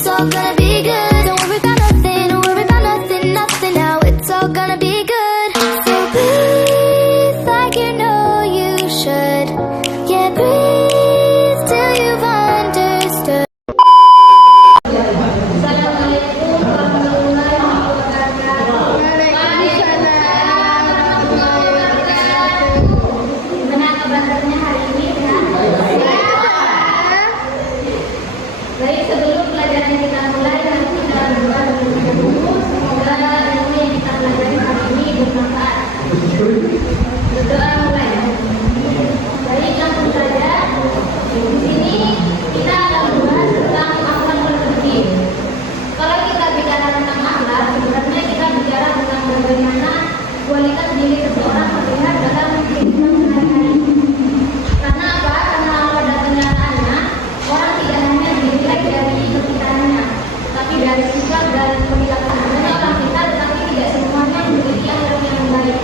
it's all gonna be good. Don't worry about nothing, don't worry about nothing, nothing now. It's all gonna be good. So breathe like you know you should. Yeah, breathe till you've understood. Baik, sebelum pelajaran kita mulai, kita berdoa dulu. Semoga ilmu yang kita pelajari hari ini bermanfaat. Berdoa mulai. Baik, langsung saja. Di sini kita akan membahas tentang akhlakul fikih. Kalau kita bicara tentang akhlak, sebenarnya kita bicara tentang bagaimana kualitas diri seseorang terlihat dalam kehidupan sehari-hari. Karena apa? Karena pada kenyataannya orang tidak hanya dinilai dari kepikirannya, tapi dari sifat dan perilakunya orang kita, tetapi tidak semuanya memiliki akhlak yang baik.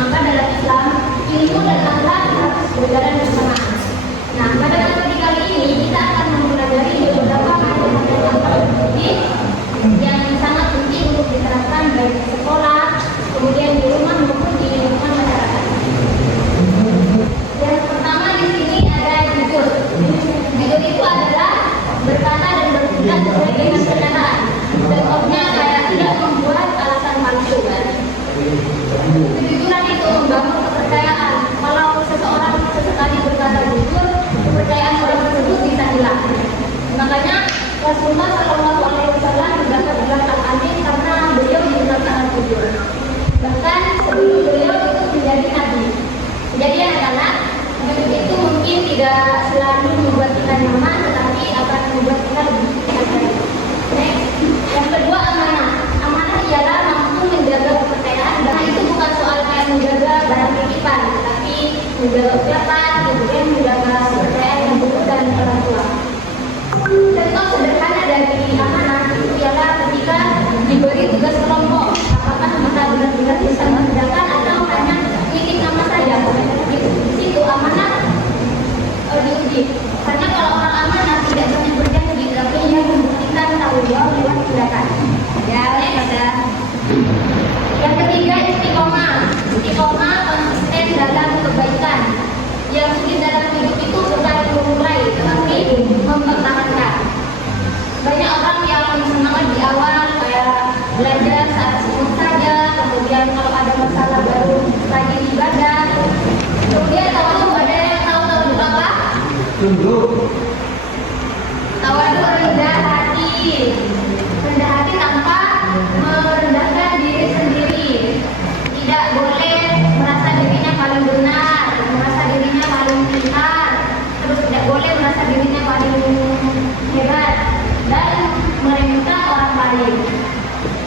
Maka dalam Islam, ilmu dan akhlak harus berjalan bersamaan. Nah, pada materi kali ini kita akan mempelajari beberapa macam akhlak fikih yang sangat penting untuk diterapkan baik di sekolah, kemudian di rumah maupun di lingkungan masyarakat. Yang pertama di sini ada jujur. Jujur itu adalah berkata dan bertindak sesuai dengan kenyataan. Contohnya kayak tidak membuat alasan palsu kan. Kejujuran itu membangun kepercayaan. Kalau seseorang sesekali berkata jujur, kepercayaan orang tersebut bisa hilang. Makanya Rasulullah SAW mendapat gelar Al-Amin karena beliau dikenal sangat jujur. Bahkan sebelum beliau itu menjadi nabi. Jadi anak-anak, jujur itu mungkin tidak selalu membuat kita nyaman, tetapi akan membuat kita lebih baik. Next, yang kedua amanah. Amanah ialah mampu menjaga kepercayaan. Karena itu bukan soal kayak menjaga barang titipan, tapi menjaga ucapan, kemudian menjaga kepercayaan yang buruk dan orang tua. Contoh sederhana dari amanah itu ialah ketika diberi tugas kelompok, apakah mereka benar-benar bisa mengerjakan atau hanya meeting nama saja. Di situ amanah diuji. Karena kalau orang amanah tidak banyak berjanji, tapi dia membuktikan tanggung jawab lewat tindakan. Ya, pada. Yang ketiga istiqomah. Istiqomah konsisten dalam kebaikan. Yang sulit dalam hidup itu bukan memulai, tetapi mempertahankan. Banyak orang yang semangat di awal kayak belajar saat sibuk saja, kemudian kalau ada masalah baru rajin ibadah. Kemudian tahu ada yang tahu apa? Tawadu rendah hati. Rendah hati tanpa merendahkan diri sendiri. Tidak boleh merasa dirinya paling benar, merasa dirinya paling pintar, terus tidak boleh merasa dirinya paling hebat dan meremehkan orang lain.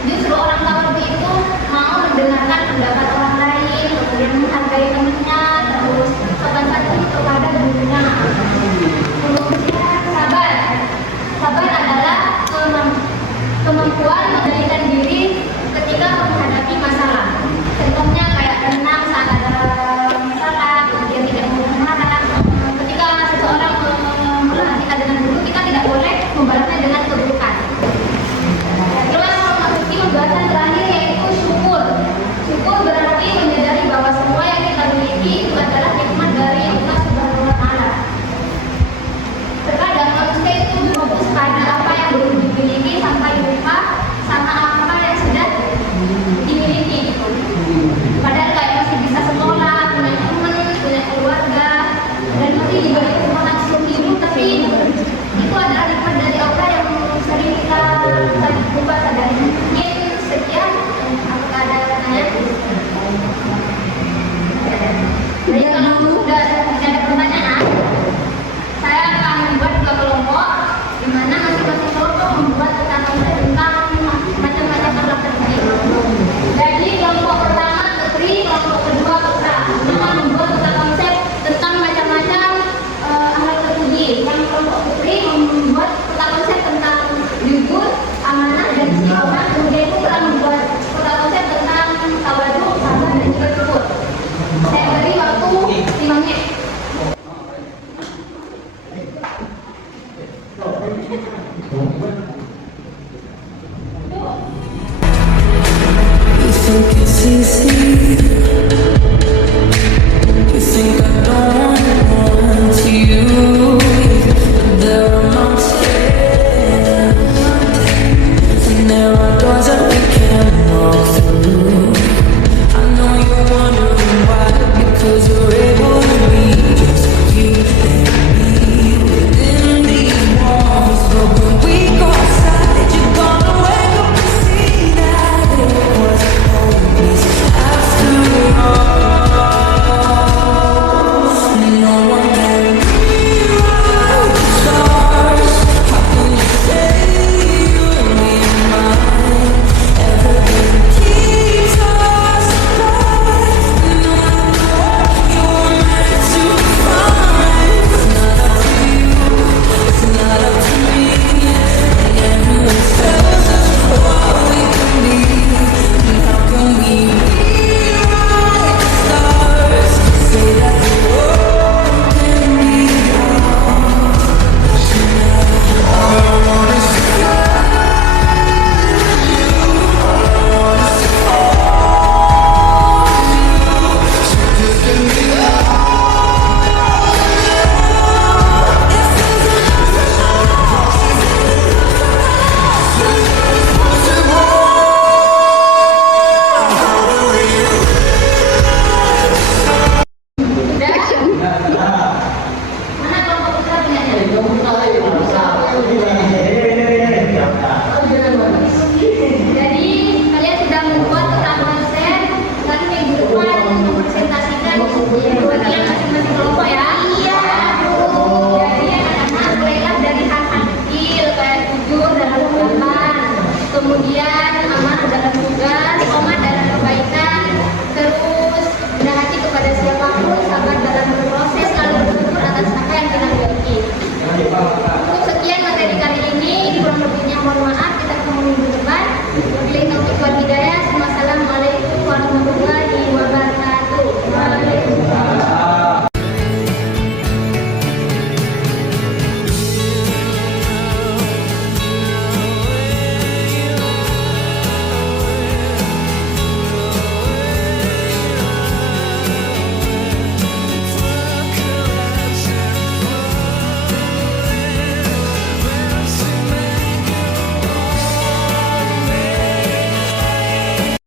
Justru orang tawadu itu mau mendengarkan pendapat orang lain, kemudian menghargai temannya, terus sopan santun kepada gurunya. Sabar. Sabar adalah kemampuan mengendalikan diri ketika menghadapi masalah. Contohnya kayak tenang saat ada masalah, kemudian tidak marah. Ketika seseorang memperhatikan dengan dulu, kita tidak boleh membalasnya dengan kebencian.